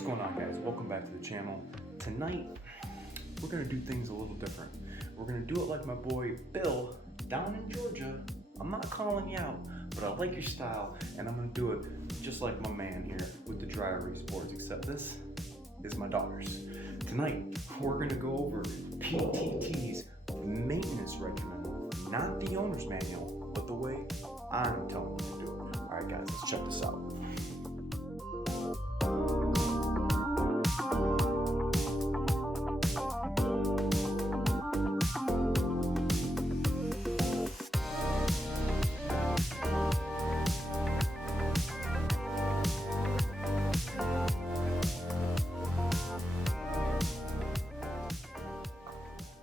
What's going on, guys? Welcome back to the channel. Tonight we're gonna do things a little different. We're gonna do it like my boy Bill down in Georgia. I'm not calling you out, but I like your style, and I'm gonna do it just like my man here with the dry erase boards, except this is my daughter's. Tonight we're gonna go over PTT's maintenance regimen, not the owner's manual, but the way I'm telling you to do it. All right, guys, let's check this out.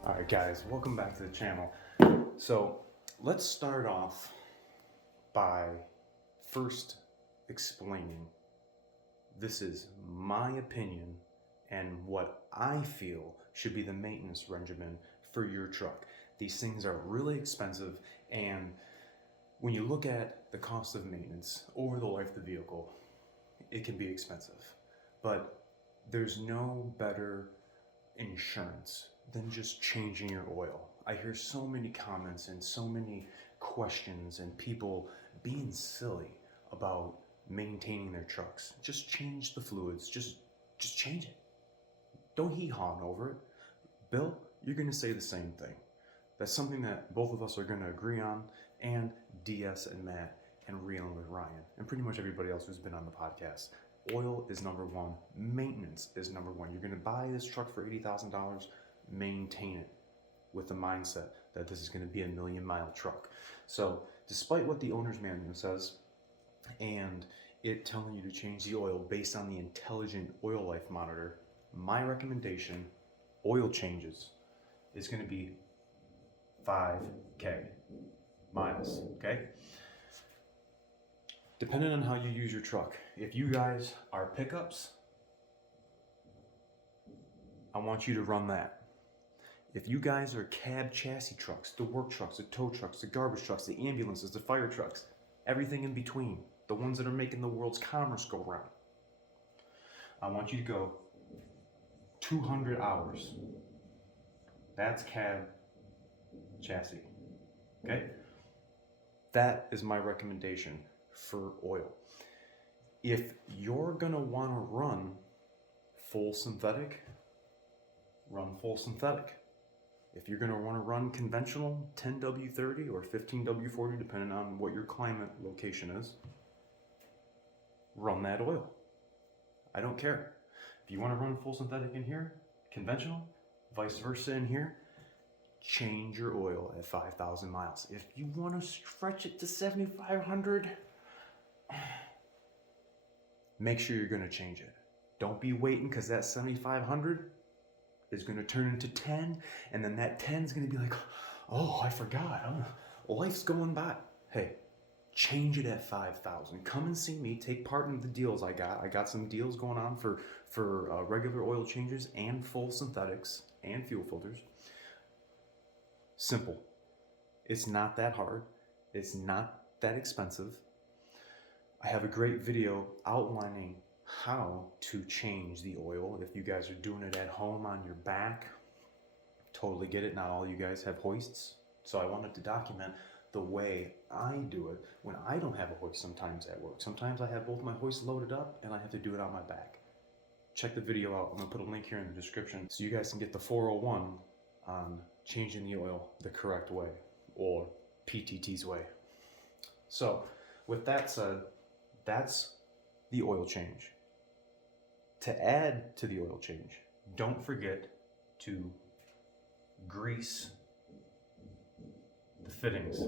Alright guys, welcome back to the channel. So let's start off by first explaining this is my opinion and what I feel should be the maintenance regimen for your truck. These things are really expensive, and when you look at the cost of maintenance over the life of the vehicle, it can be expensive. But there's no better insurance than just changing your oil. I hear so many comments and so many questions and people being silly about maintaining their trucks. Just change the fluids, just change it. Don't hee-haw over it. Bill, you're gonna say the same thing. That's something that both of us are gonna agree on, and DS and Matt and Rian with Ryan, and pretty much everybody else who's been on the podcast. Oil is number one, maintenance is number one. You're gonna buy this truck for $80,000, maintain it with the mindset that this is gonna be a million-mile truck. So despite what the owner's manual says, and it telling you to change the oil based on the intelligent oil life monitor, my recommendation, oil changes, is gonna be 5K miles, okay? Depending on how you use your truck. If you guys are pickups, I want you to run that. If you guys are cab chassis trucks, the work trucks, the tow trucks, the garbage trucks, the ambulances, the fire trucks, everything in between, the ones that are making the world's commerce go round, I want you to go 200 hours. That's cab chassis, okay? That is my recommendation for oil. If you're gonna wanna run full synthetic, run full synthetic. If you're gonna wanna run conventional 10W30 or 15W40, depending on what your climate location is, run that oil. I don't care. If you wanna run full synthetic in here, conventional, vice versa in here, change your oil at 5,000 miles. If you wanna stretch it to 7,500, make sure you're gonna change it. Don't be waiting, because that 7,500 is gonna turn into 10, and then that 10 is gonna be like, oh, I forgot, life's going by. Hey, change it at 5,000. Come and see me, take part in the deals I got. I got some deals going on for regular oil changes and full synthetics and fuel filters. Simple. It's not that hard. It's not that expensive. I have a great video outlining how to change the oil if you guys are doing it at home on your back. Totally get it. Not all you guys have hoists. So I wanted to document the way I do it when I don't have a hoist sometimes at work. Sometimes I have both my hoists loaded up and I have to do it on my back. Check the video out. I'm gonna put a link here in the description so you guys can get the 401 on changing the oil the correct way, or PTT's way. So with that said, that's the oil change. To add to the oil change, don't forget to grease the fittings.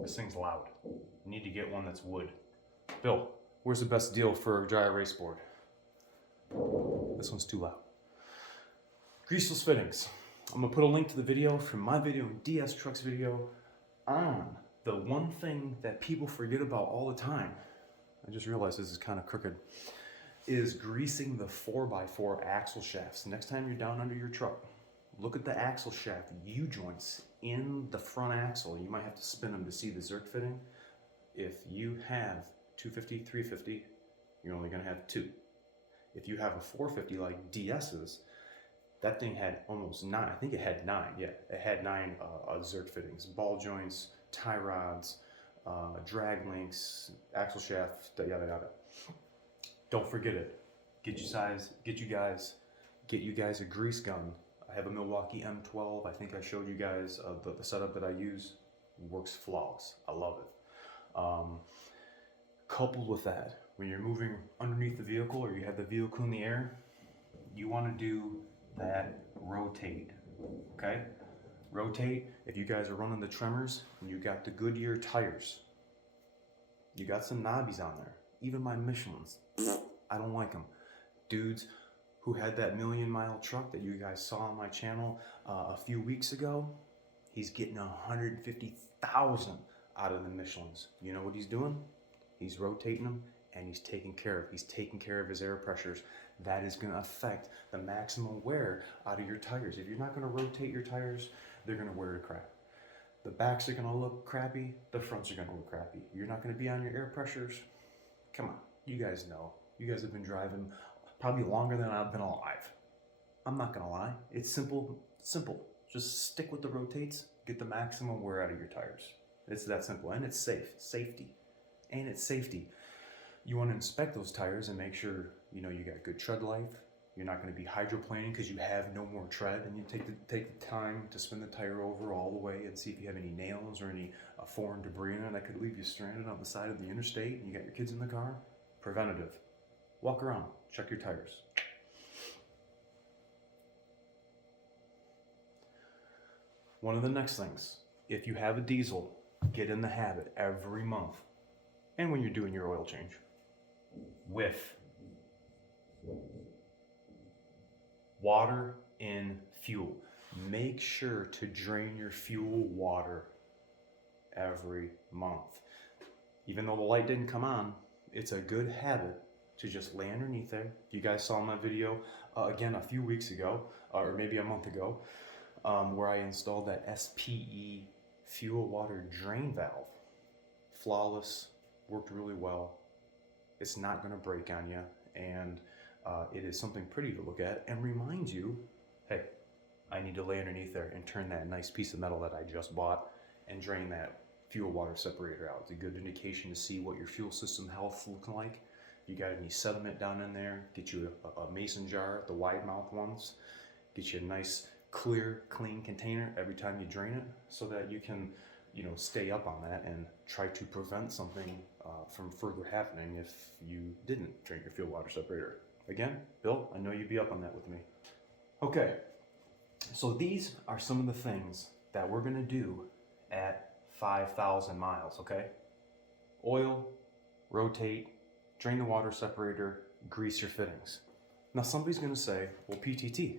This thing's loud. You need to get one that's wood. Bill, where's the best deal for a dry erase board? This one's too loud. Grease those fittings. I'm gonna put a link to the video from my video and DS Truck's video on the one thing that people forget about all the time. I just realized this is kind of crooked, is greasing the 4x4 axle shafts. Next time you're down under your truck, look at the axle shaft U-joints in the front axle. You might have to spin them to see the Zerk fitting. If you have 250, 350, You're only going to have 2. If you have a 450 like DS's, that thing had almost 9. I think it had 9. Yeah, it had 9 Zerk fittings, ball joints, tie rods, drag links, axle shaft, yada yada. Don't forget it. Get you guys a grease gun. I have a Milwaukee M12. I think I showed you guys the setup that I use. Works flawless. I love it. Coupled with that, when you're moving underneath the vehicle or you have the vehicle in the air, you want to do that rotate. Okay? Rotate. If you guys are running the Tremors and you got the Goodyear tires, you got some knobbies on there. Even my Michelin's, I don't like them. Dudes who had that 1,000,000-mile truck that you guys saw on my channel a few weeks ago, he's getting 150,000 out of the Michelin's. You know what he's doing? He's rotating them and he's taking care of his air pressures. That is going to affect the maximum wear out of your tires. If you're not going to rotate your tires, they're going to wear to crap. The backs are going to look crappy, the fronts are going to look crappy. You're not going to be on your air pressures. Come on, you guys know. You guys have been driving probably longer than I've been alive. I'm not going to lie. It's simple. Just stick with the rotates, get the maximum wear out of your tires. It's that simple, and it's safety. You want to inspect those tires and make sure you got good tread life. You're not going to be hydroplaning because you have no more tread, and you take the time to spin the tire over all the way and see if you have any nails or any foreign debris in it that could leave you stranded on the side of the interstate and you got your kids in the car. Preventative. Walk around, check your tires. One of the next things, if you have a diesel, get in the habit every month, and when you're doing your oil change, with water in fuel. Make sure to drain your fuel water every month. Even though the light didn't come on, it's a good habit to just lay underneath there. You guys saw my video again a few weeks ago, or maybe a month ago, where I installed that SPE fuel water drain valve. Flawless, worked really well. It's not going to break on you, and it is something pretty to look at and reminds you, hey, I need to lay underneath there and turn that nice piece of metal that I just bought and drain that fuel water separator out. It's a good indication to see what your fuel system health looking like. If you got any sediment down in there, get you a mason jar, the wide mouth ones. Get you a nice, clear, clean container every time you drain it, so that you can, stay up on that and try to prevent something from further happening if you didn't drain your fuel water separator. Again, Bill, I know you'd be up on that with me. Okay, so these are some of the things that we're gonna do at 5,000 miles, okay? Oil, rotate, drain the water separator, grease your fittings. Now somebody's gonna say, well, PTT,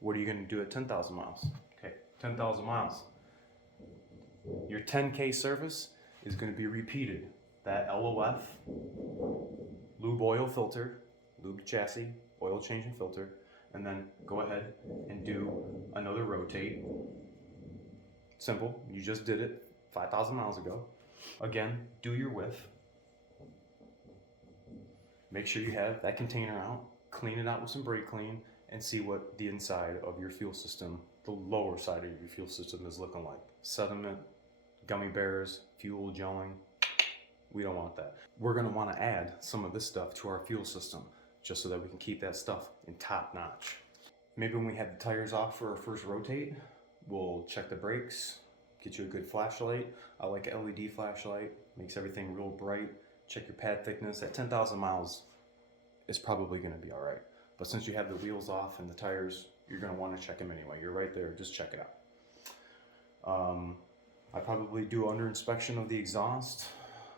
what are you gonna do at 10,000 miles? Okay, 10,000 miles. Your 10K service is gonna be repeated. That LOF, lube oil filter, lube chassis, oil change and filter, and then go ahead and do another rotate. Simple, you just did it 5,000 miles ago. Again, do your whiff. Make sure you have that container out, clean it out with some brake clean, and see what the inside of your fuel system, the lower side of your fuel system is looking like. Sediment, gummy bears, fuel gelling. We don't want that. We're gonna wanna add some of this stuff to our fuel system just so that we can keep that stuff in top notch. Maybe when we have the tires off for our first rotate, we'll check the brakes, get you a good flashlight. I like an LED flashlight, makes everything real bright. Check your pad thickness. At 10,000 miles, it's probably gonna be all right. But since you have the wheels off and the tires, you're gonna wanna check them anyway. You're right there, just check it out. I probably do under inspection of the exhaust.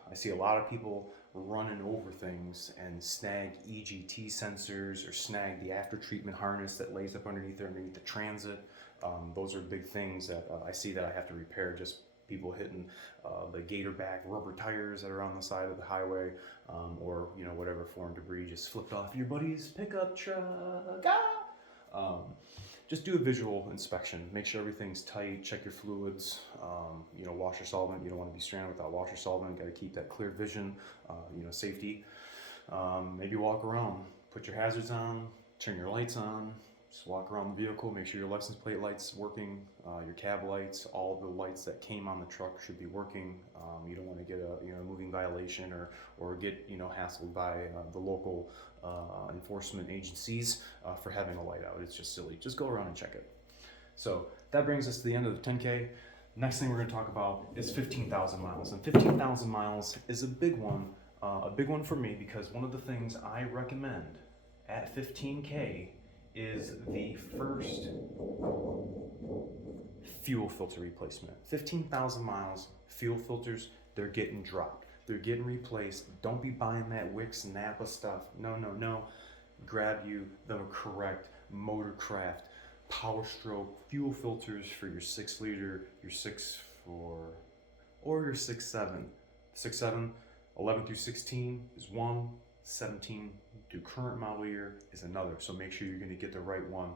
I see a lot of people running over things and snag EGT sensors or snag the after treatment harness that lays up underneath there, underneath the transit. Those are big things that I see that I have to repair. Just people hitting the gator back rubber tires that are on the side of the highway, or whatever foreign debris just flipped off your buddy's pickup truck. just do a visual inspection. Make sure everything's tight, check your fluids, you know, washer solvent. You don't want to be stranded without washer solvent. Got to keep that clear vision, you know, safety. Maybe walk around, put your hazards on, turn your lights on, just walk around the vehicle, make sure your license plate light's working, your cab lights, all the lights that came on the truck should be working. You don't want to get a, you know, moving violation or get, you know, hassled by the local enforcement agencies for having a light out. It's just silly. Just go around and check it. So that brings us to the end of the 10K. Next thing we're going to talk about is 15,000 miles. And 15,000 miles is a big one for me, because one of the things I recommend at 15K is the first fuel filter replacement. 15,000 miles, fuel filters, they're getting dropped. They're getting replaced. Don't be buying that Wix Napa stuff. No, no, no. Grab you the correct Motorcraft Powerstroke fuel filters for your 6 liter, your 6.4, or your 6.7. 6.7, 11 through 16 is one, 17 to current model year is another. So make sure you're going to get the right one.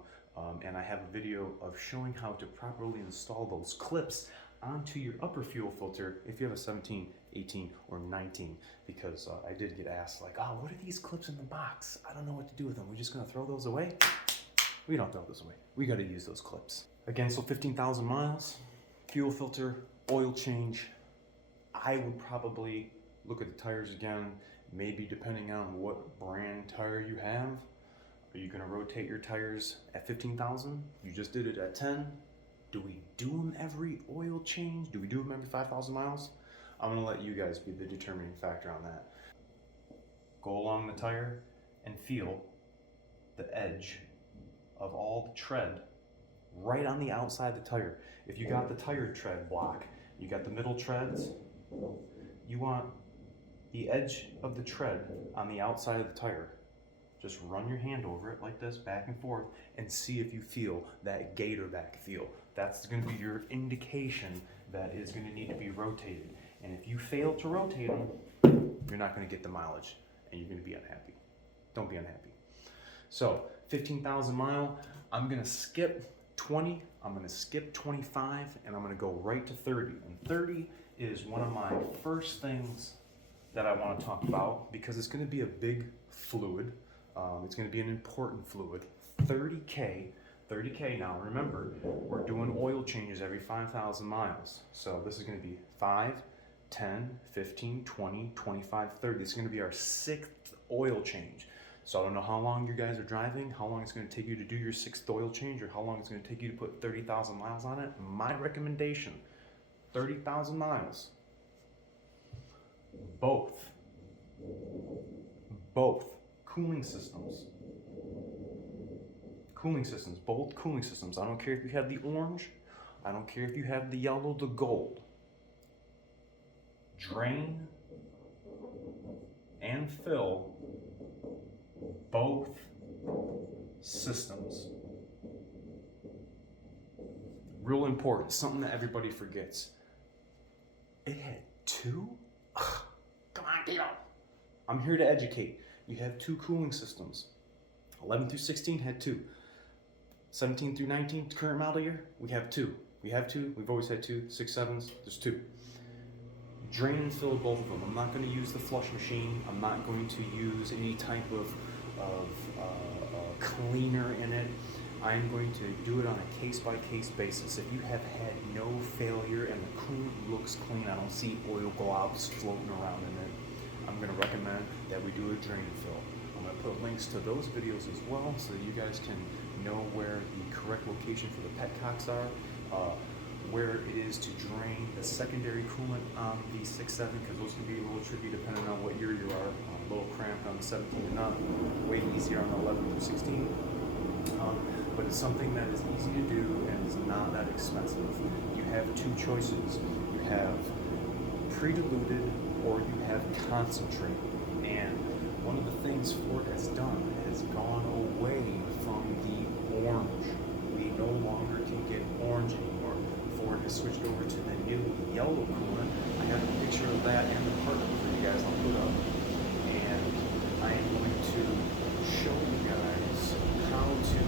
And I have a video of showing how to properly install those clips onto your upper fuel filter if you have a 17, 18, or 19, because I did get asked, like, oh, what are these clips in the box? I don't know what to do with them. We're just going to throw those away? We don't throw those away. We got to use those clips. Again, so 15,000 miles, fuel filter, oil change. I would probably look at the tires again, maybe depending on what brand tire you have. Are you going to rotate your tires at 15,000? You just did it at 10. Do we do them every oil change? Do we do them every 5,000 miles? I'm going to let you guys be the determining factor on that. Go along the tire and feel the edge of all the tread right on the outside of the tire. If you got the tire tread block, you got the middle treads, you want the edge of the tread on the outside of the tire. Just run your hand over it like this, back and forth, and see if you feel that gator back feel. That's going to be your indication that it's going to need to be rotated. And if you fail to rotate them, you're not going to get the mileage, and you're going to be unhappy. Don't be unhappy. So 15,000 mile, I'm going to skip 20, I'm going to skip 25, and I'm going to go right to 30. And 30 is one of my first things that I want to talk about, because it's going to be a big fluid. It's going to be an important fluid. 30K now. Remember, we're doing oil changes every 5,000 miles. So this is going to be 5, 10, 15, 20, 25, 30. This is going to be our 6th oil change. So I don't know how long you guys are driving, how long it's going to take you to do your 6th oil change, or how long it's going to take you to put 30,000 miles on it. My recommendation, 30,000 miles. Both cooling systems, both cooling systems. I don't care if you have the orange, I don't care if you have the yellow, the gold. Drain and fill both systems. Real important, something that everybody forgets. It had 2? Ugh, come on, Tito. I'm here to educate. You have 2 cooling systems. 11 through 16 had 2. 17 through 19, current model year, we have 2. We've always had 2. 6, 7s, there's 2. Drain and fill both of them. I'm not going to use the flush machine. I'm not going to use any type of cleaner in it. I'm going to do it on a case-by-case basis. If you have had no failure and the coolant looks clean, I don't see oil globs floating around in it, I'm going to recommend that we do a drain and fill. I'm going to put links to those videos as well, so that you guys can know where the correct location for the petcocks are, where it is to drain the secondary coolant on the 6.7, because those can be a little tricky depending on what year you are. A little cramped on the 17 and up, way easier on the 11 through 16. But it's something that is easy to do and is not that expensive. You have 2 choices. You have pre-diluted or you have concentrate. And one of the things Ford has done has gone away from the orange. We no longer can get orange anymore. Ford has switched over to the new yellow coolant. I have a picture of that and the part number for you guys I'll put up. And I am going to show you guys how to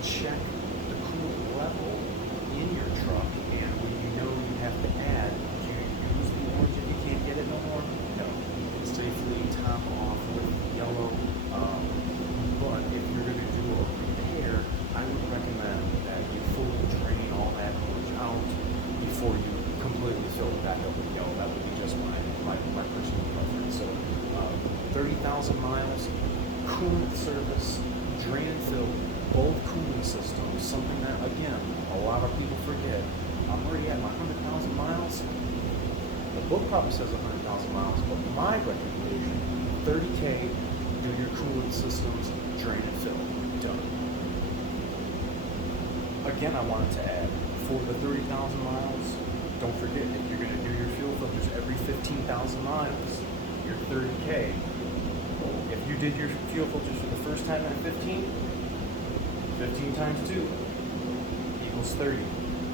check the nobody know. That would be just my personal preference. So 30,000 miles, coolant service, drain and fill, both cooling systems, something that, again, a lot of people forget. I'm already at my 100,000 miles. The book probably says 100,000 miles, but my recommendation, 30K, do your coolant systems, drain and fill, done. Again, I wanted to add, for the 30,000 miles, don't forget that you're going to do your fuel filters every 15,000 miles. Your 30K. If you did your fuel filters for the first time at 15, 15 times 2 equals 30.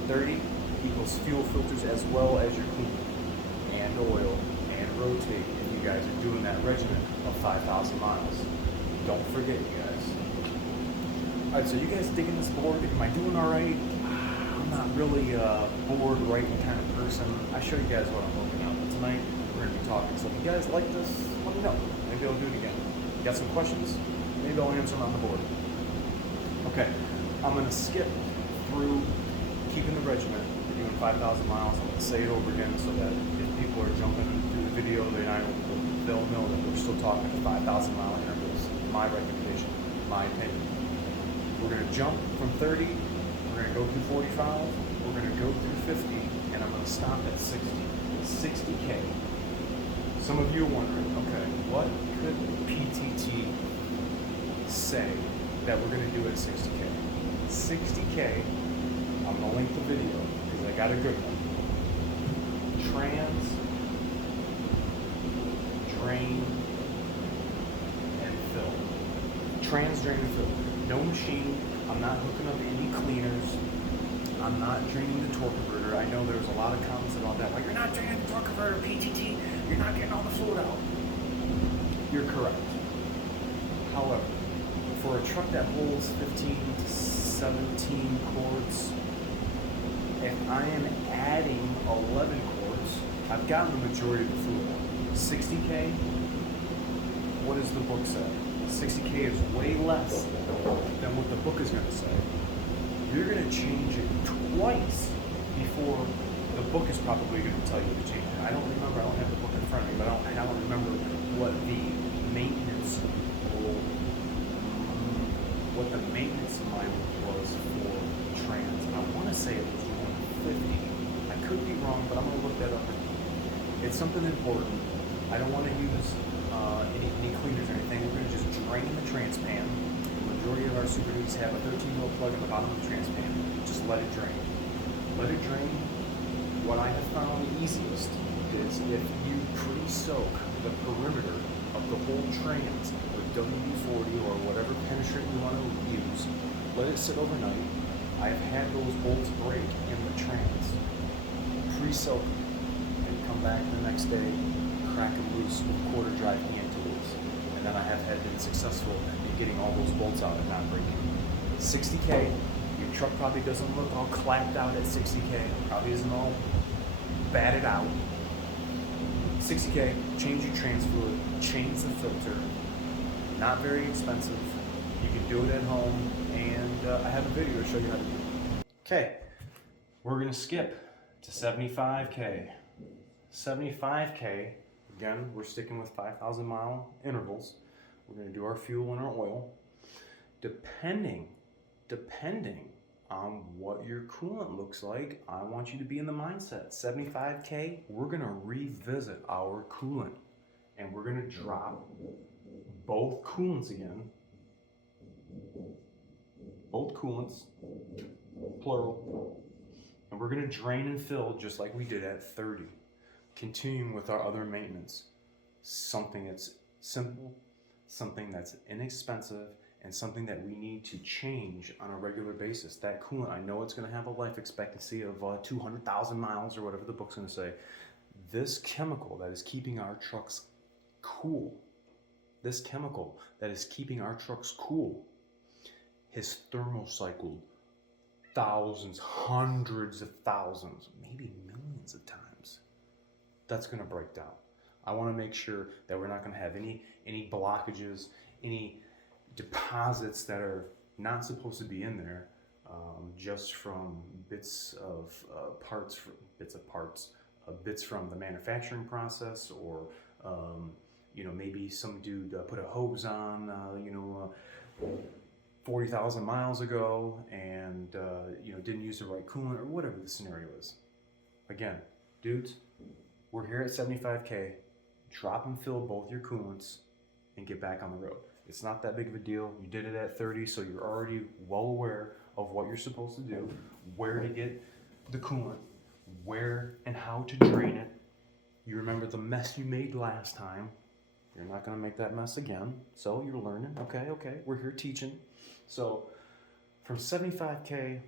30 equals fuel filters as well as your coolant and oil and rotate if you guys are doing that regimen of 5,000 miles. Don't forget, you guys. Alright, so you guys digging this board? Am I doing alright? I'm not really a board writing kind of person. I show you guys what I'm looking at. But tonight, we're going to be talking. So if you guys like this, let me know. Maybe I'll do it again. You got some questions? Maybe I'll answer them on the board. Okay, I'm going to skip through keeping the regiment. We're doing 5,000 miles. I'm going to say it over again so that if people are jumping through the video, they'll know that we're still talking to 5,000 mile intervals. My recommendation, my opinion. We're going to jump from 30, we're going to go through 45, we're going to go through 50, and I'm going to stop at 60. 60K. Some of you are wondering, okay, what could PTT say that we're going to do at 60K? 60K, I'm going to link the video because I got a good one. Trans, drain, and fill. Trans, drain, and fill. No machine. I'm not hooking up any cleaners. I'm not draining the torque converter. I know there's a lot of comments about that. Like, you're not draining the torque converter, PTT. You're not getting all the fluid out. You're correct. However, for a truck that holds 15 to 17 quarts, if I am adding 11 quarts, I've gotten the majority of the fluid out. 60K, what does the book say? 60K is way less than what the book is going to say. You're going to change it twice before the book is probably going to tell you to change it. I don't remember, I don't have the book in front of me, but I don't remember what the maintenance mileage was for trans. I want to say it was 150. I could be wrong, but I'm going to look that up. It's something important. I don't want to use any cleaners or anything. We're going to just drain the trans pan. The majority of our Super Duties have a 13-mil plug in the bottom of the trans pan. Just let it drain. Let it drain. What I have found easiest is if you pre-soak the perimeter of the whole trans with WD-40 or whatever penetrant you want to use. Let it sit overnight. I've had those bolts break in the trans. Pre-soak them and come back the next day, crack them loose with quarter drive hand tools. And then I have been successful in getting all those bolts out and not breaking. 60K, your truck probably doesn't look all clapped out at 60K, probably isn't all batted out. 60K, change your trans fluid, change the filter, not very expensive. You can do it at home, and I have a video to show you how to do it. Okay, we're gonna skip to 75K. 75K, again, we're sticking with 5,000 mile intervals. We're gonna do our fuel and our oil. Depending on what your coolant looks like, I want you to be in the mindset. 75K, we're gonna revisit our coolant, and we're gonna drop both coolants again. Both coolants, plural. And we're gonna drain and fill just like we did at 30. Continuing with our other maintenance. Something that's simple, something that's inexpensive, and something that we need to change on a regular basis. That coolant, I know it's gonna have a life expectancy of 200,000 miles or whatever the book's gonna say. This chemical that is keeping our trucks cool, this chemical that is keeping our trucks cool, has thermocycled thousands, hundreds of thousands, maybe millions of times. That's gonna break down. I wanna make sure that we're not gonna have any blockages, any deposits that are not supposed to be in there, just from bits of parts bits from the manufacturing process, or you know, maybe some dude put a hose on, 40,000 miles ago, and you know, didn't use the right coolant, or whatever the scenario is. Again, dudes, we're here at 75K. Drop and fill both your coolants and get back on the road. It's not that big of a deal. You did it at 30, so you're already well aware of what you're supposed to do, where to get the coolant, where and how to drain it. You remember the mess you made last time. You're not gonna make that mess again. So you're learning, okay, we're here teaching. So from 75K,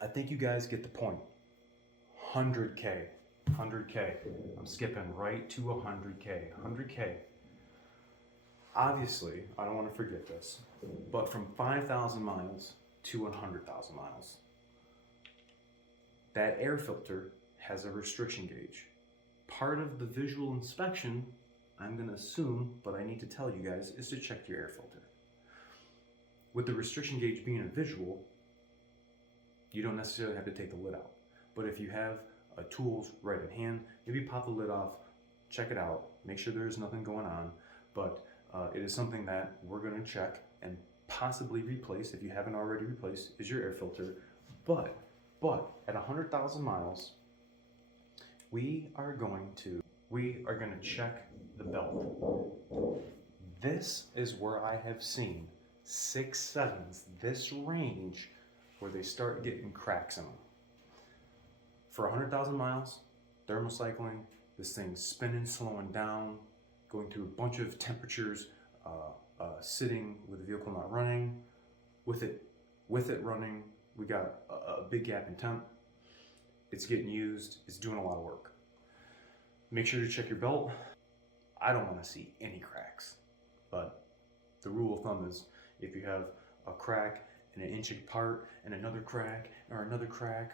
I think you guys get the point. 100K, I'm skipping right to 100K. Obviously, I don't want to forget this, but from 5,000 miles to 100,000 miles, that air filter has a restriction gauge. Part of the visual inspection, I'm going to assume, but I need to tell you guys, is to check your air filter. With the restriction gauge being a visual, you don't necessarily have to take the lid out. But if you have tools right at hand, maybe pop the lid off, check it out, make sure there's nothing going on. But it is something that we're going to check and possibly replace, if you haven't already replaced, is your air filter. But at 100,000 miles, we are going to check the belt. This is where I have seen 6.7s, this range, where they start getting cracks in them. For 100,000 miles, thermocycling, this thing's spinning, slowing down, going through a bunch of temperatures, sitting with the vehicle not running, with it running, we got a big gap in temp. It's getting used, it's doing a lot of work. Make sure to check your belt. I don't want to see any cracks, but the rule of thumb is if you have a crack and an inch apart and another crack or another crack,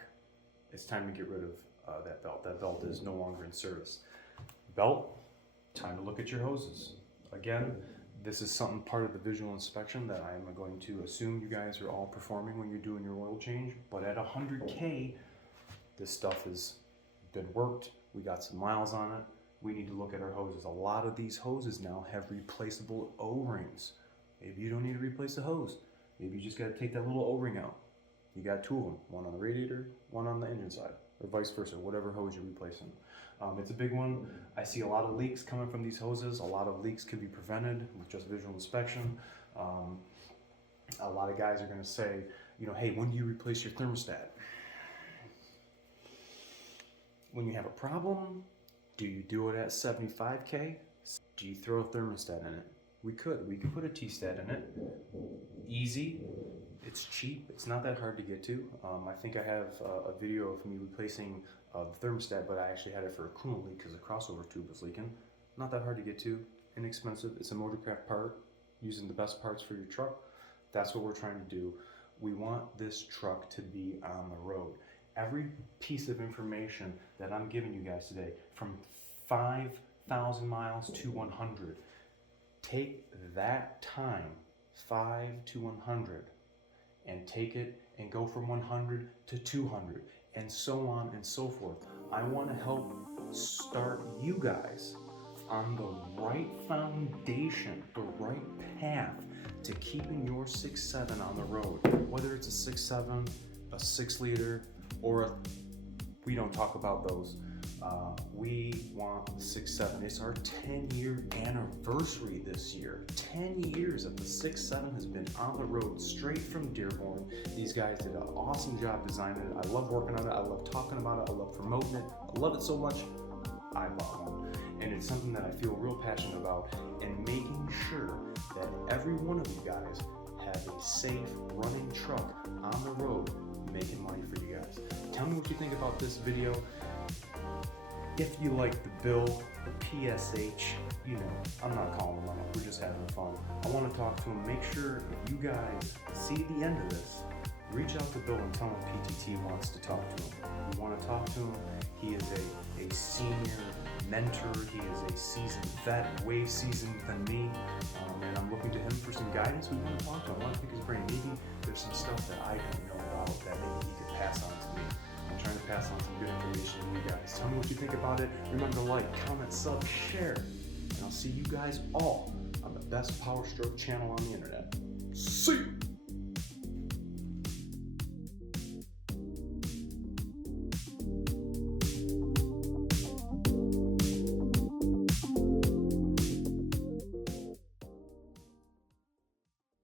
it's time to get rid of that belt. That belt is no longer in service. Belt, time to look at your hoses. Again, this is something part of the visual inspection that I am going to assume you guys are all performing when you're doing your oil change. But at 100K, this stuff has been worked. We got some miles on it. We need to look at our hoses. A lot of these hoses now have replaceable O-rings. Maybe you don't need to replace the hose. Maybe you just got to take that little O-ring out. You got two of them, one on the radiator, one on the engine side, or vice versa, whatever hose you're replacing. It's a big one. I see a lot of leaks coming from these hoses. A lot of leaks can be prevented with just visual inspection. A lot of guys are going to say, you know, hey, when do you replace your thermostat? When you have a problem, do you do it at 75K? Do you throw a thermostat in it? We could put a T-stat in it. Easy, it's cheap, it's not that hard to get to. I think I have a video of me replacing the thermostat, but I actually had it for a coolant leak because the crossover tube was leaking. Not that hard to get to, inexpensive. It's a Motorcraft part, using the best parts for your truck. That's what we're trying to do. We want this truck to be on the road. Every piece of information that I'm giving you guys today, from 5,000 miles to 100, take that time, 5 to 100, and take it and go from 100 to 200, and so on and so forth. I want to help start you guys on the right foundation, the right path to keeping your 6.7 on the road. Whether it's a 6.7, a 6-liter, or we don't talk about those. We want the 6.7. It's our 10-year anniversary this year. 10 years that the 6.7 has been on the road straight from Dearborn. These guys did an awesome job designing it. I love working on it. I love talking about it. I love promoting it. I love it so much, I bought one. And it's something that I feel real passionate about, and making sure that every one of you guys have a safe running truck on the road, making money for you guys. Tell me what you think about this video. If you like the Bill, the PSH, you know, I'm not calling them out, we're just having fun. I want to talk to him. Make sure if you guys see the end of this, reach out to Bill and tell him PTT wants to talk to him. We want to talk to him. He is a senior mentor. He is a seasoned vet, way seasoned than me. And I'm looking to him for some guidance. We want to talk to him. I want to pick his brain. Maybe there's some stuff that I don't know about that maybe he could pass on to me. I'm trying to pass on some good information to you guys. Tell me what you think about it. Remember to like, comment, sub, share. And I'll see you guys all on the best power stroke channel on the internet. See you!